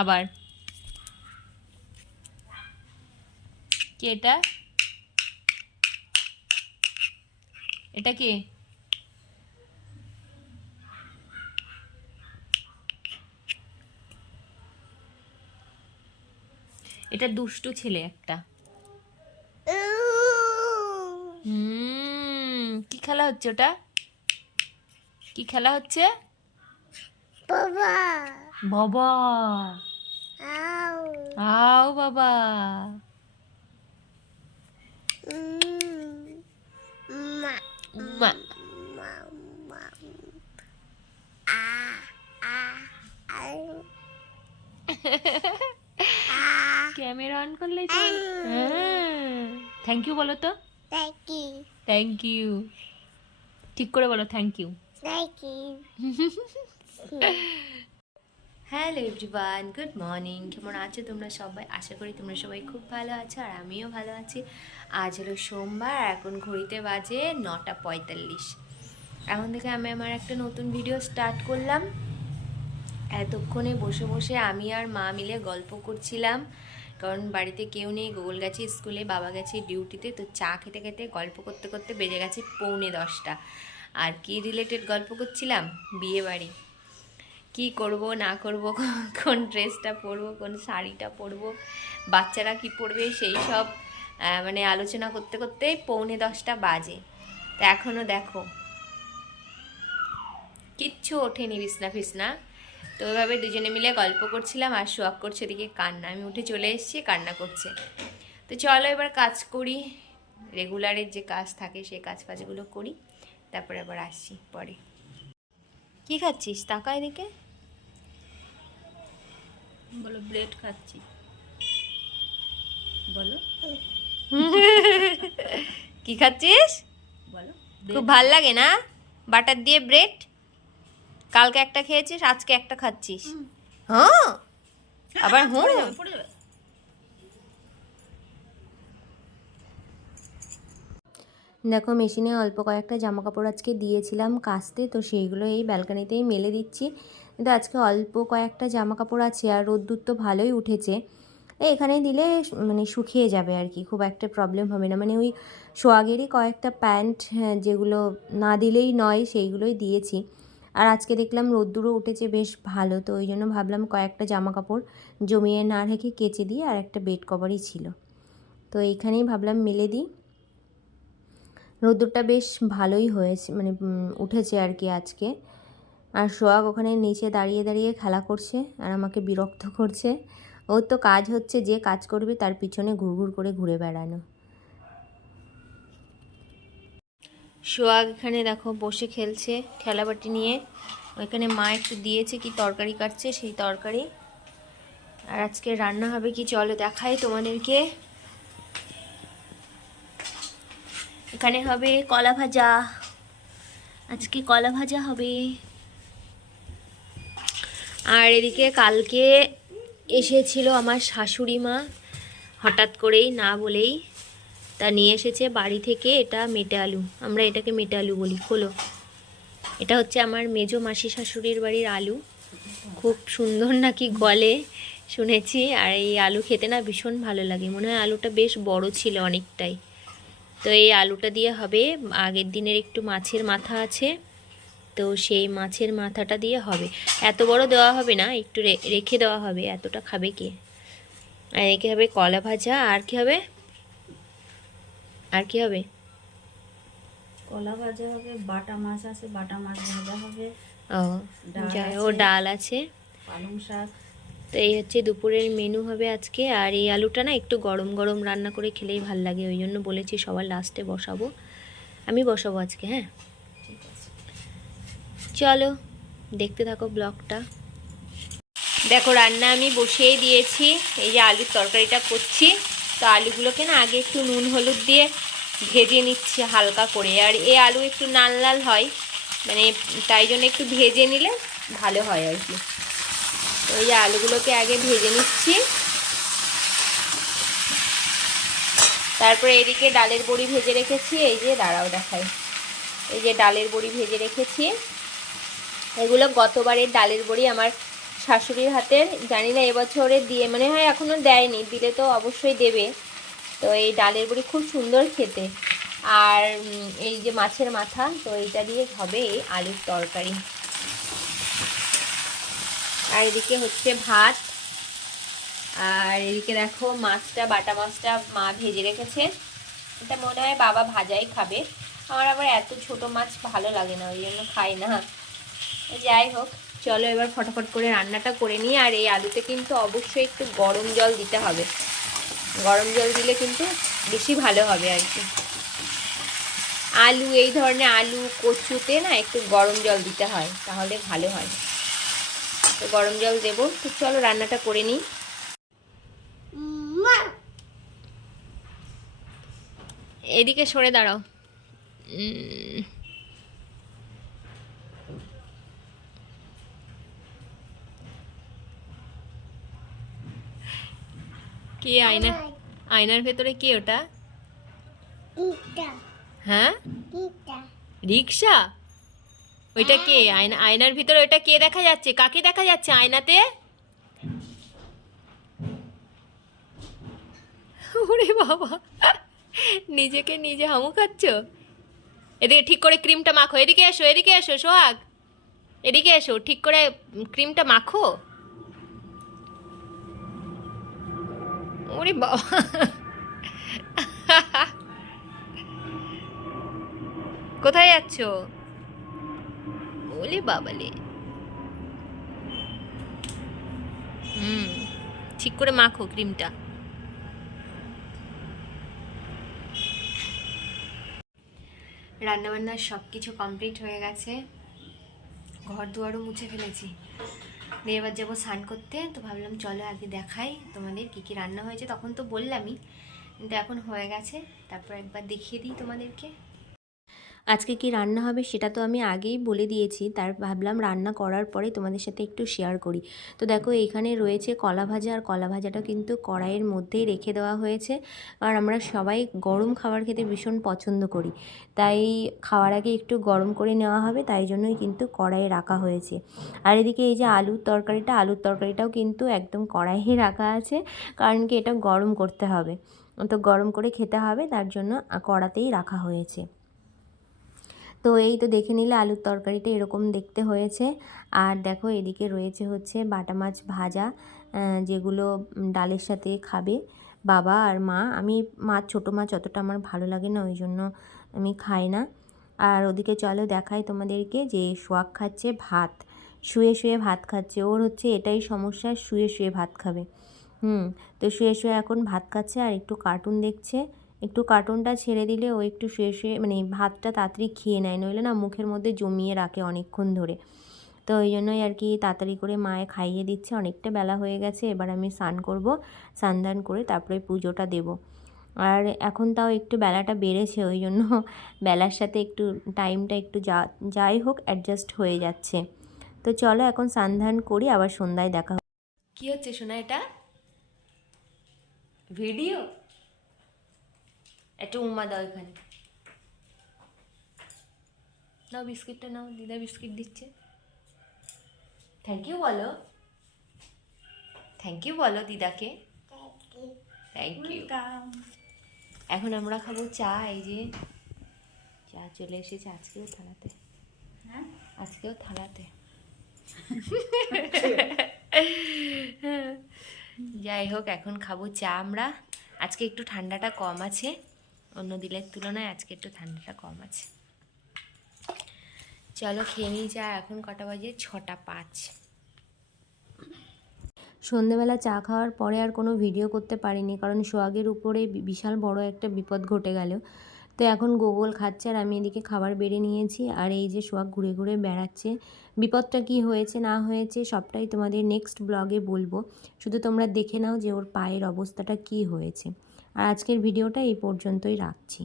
আবার কি এটা? এটা কি? এটা দুষ্টু ছেলে একটা। কি খেলা হচ্ছে ওটা? কি খেলা হচ্ছে? বাবা বাবা আও আও বাবা। মা মা মা মা আ আ আ ক্যামেরা অন করলেই তো। থ্যাংক ইউ বলো তো। দেখি থ্যাংক ইউ ঠিক করে বলো, থ্যাংক ইউ। দেখি হ্যালো এভরিওয়ান, গুড মর্নিং। কেমন আছো তোমরা সবাই? আশা করি তোমরা সবাই খুব ভালো আছো, আর আমিও ভালো আছি। আজ হলো সোমবার, এখন ঘড়িতে বাজে 9:45। এখন থেকে আমি আমার একটা নতুন ভিডিও স্টার্ট করলাম। এতক্ষণে বসে বসে আমি আর মা মিলে গল্প করছিলাম, কারণ বাড়িতে কেউ নেই। গোগল গেছে স্কুলে, বাবা গেছে ডিউটিতে। তো চা খেতে খেতে গল্প করতে করতে বেজে গেছে 9:45। আর কি রিলেটেড গল্প করছিলাম? বিয়ে বাড়ি কী করব না করব, কোন ড্রেসটা পরবো, কোন শাড়িটা পরবো, বাচ্চারা কি পরবে, সেই সব মানে আলোচনা করতে করতে 9:45 বাজে। তো এখনও দেখো কিচ্ছু ওঠেনি বিছনা ফিসনা। তো ওইভাবে দুজনে মিলে গল্প করছিলাম, আর শোয়াক করছে ওদিকে কান্না। আমি উঠে চলে এসেছি, কান্না করছে। তো চলো এবার কাজ করি, রেগুলারের যে কাজ থাকে সেই কাজ ফাজগুলো করি, তারপরে আবার আসছি পরে। কি খাচ্ছিস? তাকা এদিকে। বলো ব্রেড খাচ্ছি। বলো কি খাচ্ছিস? বলো খুব ভাল লাগে না বাটার দিয়ে ব্রেড? কালকে একটা খেয়েছিস, আজকে একটা খাচ্ছিস। হ্যাঁ আবার পড়ে হুঁ। যাবে পড়ে যাবে। দেখো মেশিনে অল্প কয়েকটা জামা কাপড় আজকে দিয়েছিলাম কাচতে, তো সেইগুলো এই ব্যালকানিতেই মেলে দিচ্ছি। কিন্তু আজকে অল্প কয়েকটা জামা কাপড় আছে, আর রোদ্দুর তো ভালোই উঠেছে। এখানে দিলে মানে শুকিয়ে যাবে আর কি, খুব একটা প্রবলেম হবে না। মানে ওই সোয়াগেরই কয়েকটা প্যান্ট যেগুলো না দিলেই নয়, সেইগুলোই দিয়েছি। আর আজকে দেখলাম রোদ্দুরও উঠেছে বেশ ভালো, তো ওই জন্য ভাবলাম কয়েকটা জামা কাপড় জমিয়ে না রেখে কেচে দিই। আর একটা বেড কভারই ছিল, তো এইখানেই ভাবলাম মেলে দিই। রোদ্দুরটা বেশ ভালোই হয়েছে, মানে উঠেছে আর কি আজকে। আর সোহাগ ওখানে নিচে দাঁড়িয়ে দাঁড়িয়ে খেলা করছে আর আমাকে বিরক্ত করছে। ওর তো কাজ হচ্ছে যে কাজ করবে তার পিছনে ঘুরঘুর করে ঘুরে বেড়ানো। সোহাগ এখানে দেখো বসে খেলছে খেলাবাটি নিয়ে। ওইখানে মা একটু দিয়েছে কি তরকারি কাটছে, সেই তরকারি। আর আজকে রান্না হবে কি চলো দেখাই তোমাদেরকে। এখানে হবে কলা ভাজা, আজকে কলা ভাজা হবে। আর এদিকে কালকে এসেছিল আমার শাশুড়ি মা, হঠাৎ করেই না বলেই। তা নিয়ে এসেছে বাড়ি থেকে এটা মেটে আলু, আমরা এটাকে মেটে আলু বলি। খোলো, এটা হচ্ছে আমার মেজো মাসি শাশুড়ির বাড়ির আলু। খুব সুন্দর নাকি গলে শুনেছি, আর এই আলু খেতে না ভীষণ ভালো লাগে। মনে হয় আলুটা বেশ বড় ছিল অনেকটাই। তো এই আলুটা দিয়ে হবে, আগের দিনের একটু মাছের মাথা আছে, তো সেই মাছের মাথাটা দিয়ে হবে। এত বড় দেওয়া হবে না, একটু রেখে দেওয়া হবে, এতটা খাবে কে। আর একে হবে কলা ভাজা। আর কি হবে? আর কি হবে? কলা ভাজা হবে, বাটা মাছ আছে, বাটা মাছ ভাজা হবে। ও ডাল যাই, ও আছে। ডাল আছে। পালং শাক। তো এই হচ্ছে দুপুরের মেনু হবে আজকে। আর এই আলুটা না একটু গরম গরম রান্না করে খেলেই ভাল লাগে, ওই জন্য বলেছি সবার লাস্টে বসাবো। আমি বসাবো আজকে, হ্যাঁ। ঠিক আছে। চলো দেখতে থাকো ব্লগটা। দেখো রান্না আমি বসিয়ে দিয়েছি, এই যে আলুর তরকারিটা করছি। তো আলুগুলোকে না আগে একটু নুন হলুদ দিয়ে ভেজে নিচ্ছি হালকা করে। আর এই আলু একটু লাল লাল হয়, মানে তাই জন্য একটু ভেজে নিলে ভালো হয় আর কি। তো এই যে আলুগুলোকে আগে ভেজে নিচ্ছি। তারপরে এদিকে ডালের বড়ি ভেজে রেখেছি, এই যে দাঁড়াও দেখাই। এই যে ডালের বড়ি ভেজে রেখেছি, এগুলো গতবারের ডালের বড়ি আমার শাশুড়ির হাতের, জানি না এবছরে দিয়ে মনে হয় এখনও দেয়নি, দিলে তো অবশ্যই দেবে। তো এই ডালের বড়ি খুব সুন্দর খেতে। আর এই যে মাছের মাথা, তো এইটা দিয়ে হবে এই আলুর তরকারি। আর এদিকে হচ্ছে ভাত, আর এদিকে দেখো মাছটা, বাটা মাছটা মা ভেজে রেখেছে। এটা মনে হয় বাবা ভাজাই খাবে, আমার আবার এত ছোট মাছ ভালো লাগে না, ওই জন্য খাই না। যাই হোক, চলো এবার ফটাফট করে রান্নাটা করে নিই। আর এই আলুতে কিন্তু অবশ্যই একটু গরম জল দিতে হবে, গরম জল দিলে কিন্তু বেশি ভালো হবে আর কি। আলু, এই ধরনের আলু কচুতে না একটু গরম জল দিতে হয়, তাহলে ভালো হয়। তো গরম জল দেবো। তো চলো রান্নাটা করে নিই। মা এদিকে সরে দাঁড়াও। কি আয়না, আয়নার ভেতরে কি ওটা? ইটা হ্যাঁ, ইটা রিক্সা? ওইটা কে? আয়নার ভিতরে ওইটা কে দেখা যাচ্ছে? কাকে দেখা যাচ্ছে আয়নাতে? ওরে বাবা, নিজেকে নিজে হামু খাচ্ছ। এদিকে ঠিক করে ক্রিমটা মাখো, এদিকে এসো, এদিকে এসো সোহাগ, এদিকে এসো, ঠিক করে ক্রিমটা মাখো। ওরে বাবা, কোথায় যাচ্ছ? ওলে বাবালে, ঠিক করে মাখো ক্রিমটা। রান্নাবান্না সব কিছু কমপ্লিট হয়ে গেছে, ঘর দুয়ারও মুছে ফেলেছি। দিয়ে এবার যাবো স্নান করতে। তো ভাবলাম চলো আগে দেখাই তোমাদের কী কী রান্না হয়েছে, তখন তো বললামই, কিন্তু এখন হয়ে গেছে, তারপর একবার দেখিয়ে দিই তোমাদেরকে। আজকে কি রান্না হবে সেটা তো আমি আগেই বলে দিয়েছি, তার ভাবলাম রান্না করার পরে তোমাদের সাথে একটু শেয়ার করি। তো দেখো এখানে রয়েছে কলা ভাজা, আর কলা ভাজাটা কিন্তু কড়াইয়ের মধ্যেই রেখে দেওয়া হয়েছে, আর আমরা সবাই গরম খাবার খেতে ভীষণ পছন্দ করি, তাই খাওয়ার আগে একটু গরম করে নেওয়া হবে, তাই জন্যই কিন্তু কড়াইয়ে রাখা হয়েছে। আর এদিকে এই যে আলুর তরকারিটাও কিন্তু একদম কড়াইয়ে রাখা আছে, কারণ কি এটা গরম করতে হবে, তো গরম করে খেতে হবে, তার জন্য কড়াতেই রাখা হয়েছে। তো এই তো দেখে নিলে আলুর তরকারিটা এরকম দেখতে হয়েছে। আর দেখো এদিকে রয়েছে হচ্ছে বাটা মাছ ভাজা, যেগুলো ডালের সাথে খাবে বাবা আর মা। আমি মাছ, ছোটো মাছ অতটা আমার ভালো লাগে না, ওই জন্য আমি খাই না। আর ওদিকে চলো দেখাই তোমাদেরকে যে সোয়াগ খাচ্ছে ভাত, শুয়ে শুয়ে ভাত খাচ্ছে। ওর হচ্ছে এটাই সমস্যা, শুয়ে শুয়ে ভাত খাবে। তো শুয়ে শুয়ে এখন ভাত খাচ্ছে আর একটু কার্টুন দেখছে। একটু কার্টুনটা ছেড়ে দিলে ও একটু শুয়ে শুয়ে মানে ভাতটা তাড়াতাড়ি খেয়ে নেয়, নইলে না মুখের মধ্যে জমিয়ে রাখে অনেকক্ষণ ধরে। তো ওই জন্যই আর কি তাড়াতাড়ি করে মায়ে খাইয়ে দিচ্ছে। অনেকটা বেলা হয়ে গেছে, এবার আমি স্নান করব, স্নান দান করে তারপরে পুজোটা দেব। আর এখন তাও একটু বেলাটা বেড়েছে, ওই জন্য বেলার সাথে একটু টাইমটা একটু যাই হোক অ্যাডজাস্ট হয়ে যাচ্ছে। তো চলো এখন স্নান ধান করি, আবার সন্ধ্যায় দেখা হবে। কী হচ্ছে শোনা এটা? ভিডিও? একটা উম্মা দাও এখানে, নাও বিস্কিটটা নাও, দিদা বিস্কিট দিচ্ছে। থ্যাংক ইউ বলো, থ্যাংক ইউ বলো দিদাকে, থ্যাংক ইউ। এখন আমরা খাবো চা, এই যে চা চলে এসেছে আজকেও থালাতে, হ্যাঁ আজকেও থালাতে। যাই হোক এখন খাবো চা আমরা। আজকে একটু ঠান্ডাটা কম আছে, অন্য দিনের তুলনায় আজকে একটু ঠান্ডাটা কম আছে। চলো খেয়ে নিই চা। এখন কটা বাজে? 6:05। সন্ধেবেলা চা খাওয়ার পরে আর কোনো ভিডিও করতে পারিনি, কারণ সোহাগের উপরে বিশাল বড় একটা বিপদ ঘটে গেল। তো এখন গোগল খাচ্ছে আর আমি এদিকে খাবার বেড়ে নিয়েছি, আর এই যে সোহাগ ঘুরে ঘুরে বেড়াচ্ছে। বিপদটা কি হয়েছে না হয়েছে সবটাই তোমাদের নেক্সট ব্লগে বলবো, শুধু তোমরা দেখে নাও যে ওর পায়ের অবস্থাটা কি হয়েছে। আর আজকের ভিডিওটা এই পর্যন্তই রাখছি।